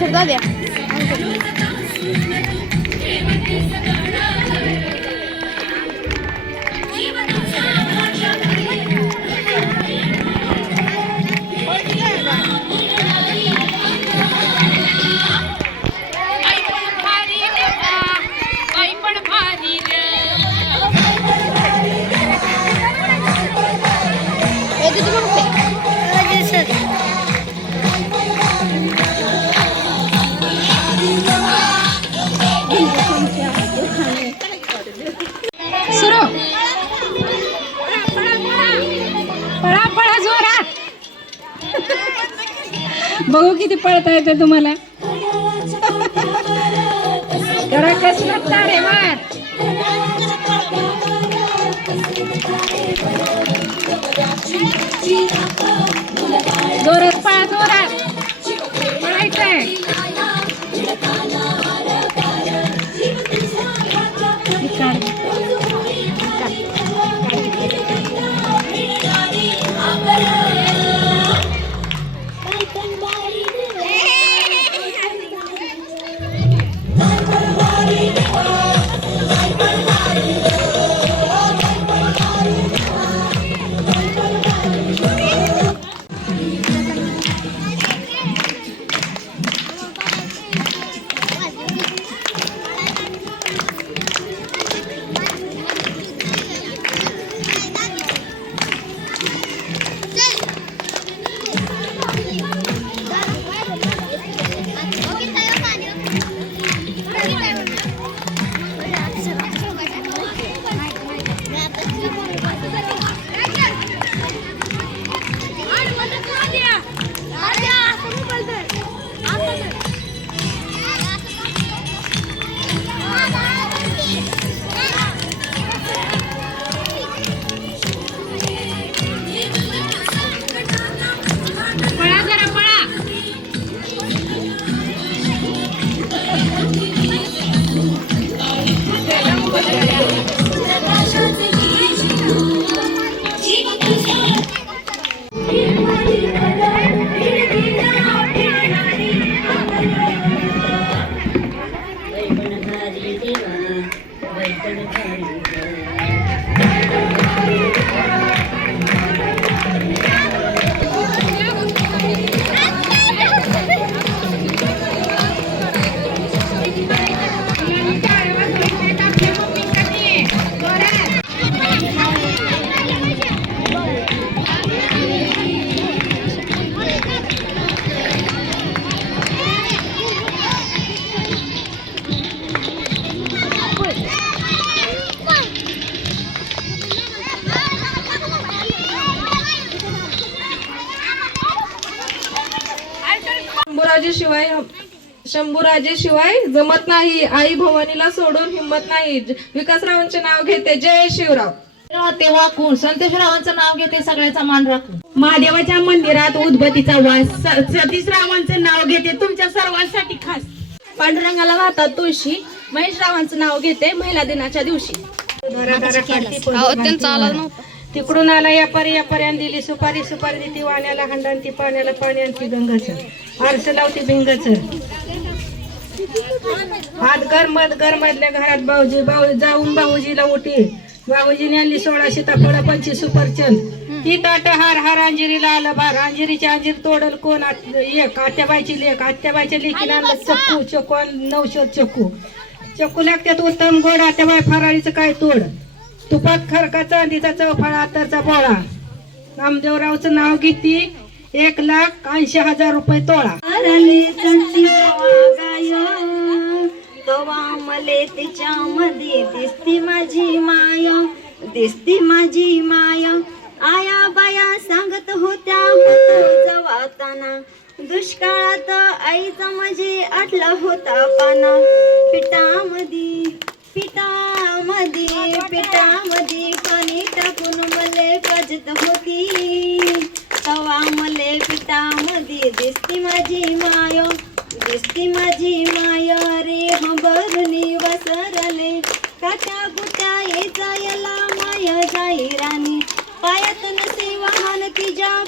सरदा द्या सुरू पळा पळा जोरात बघू किती पळता येते तुम्हाला जरा कसरत रे मार जोरात पळा जोरात पळायचंय शंभूराजेशिवाय जमत नाही. आई भवानीला सोडून हिंमत नाही. विकासरावांचे नाव घेते. जय शिवराव. तेव्हा कोण संतोषरावांचं नाव घेते. सगळ्याचा मान राखून महादेवाच्या मंदिरात उदबत्तीचा वास. सतीशरावांचं नाव घेते तुमच्या सर्वांसाठी खास. पांडुरंगाला वाहतात तुळशी. महेशरावांचं नाव घेते महिला दिनाच्या दिवशी. त्यांचा आला नव्हता. तिकडून आला यापर्यंत दिली सुपारी. सुपारी देती वाण्याला हंडान ती पाण्याला पाणी आणती गंगाच. आरस लावती भिंगाच. हात गरमधल्या घरात भाऊजी जाऊन भाऊजीला उठी. भाऊजीने आणली 16 सीताफळ 25 सुपरचंद. ती ताट हार अंजिरीला आलं भार. अंजिरीची अंजीर तोडल कोण? एक आत्याबाईची लेख. आत्याबाईच्या लेखीने आणलं चक्कू. चक्कू 900 चक्कू. चक्कू लागत्यात उत्तम गोड. आत्याबाई फराळीचं काय तोड. तुपात खरका चांदीचा चौफाळा अत्तरचा बोळा. नामदेवरावचं नाव घेती 1,80,000 रुपये तोळा. तवा मले तिच्यामध्ये दिसती माझी माया. दिसती माझी माया. आया बाया सांगत होत्या जवाताना. दुष्काळात आईचा माझी आटला होता पाना. पिठामध्ये पाणी टाकून मले पाजत होती. तवा मले पिठामध्ये दिसती माझी माया. दिसती माझी माया रे हंबरुनी वसरले. काट्या गुट्या ये जायला माया जाई राणी. पायात नसे वाहन तिच्या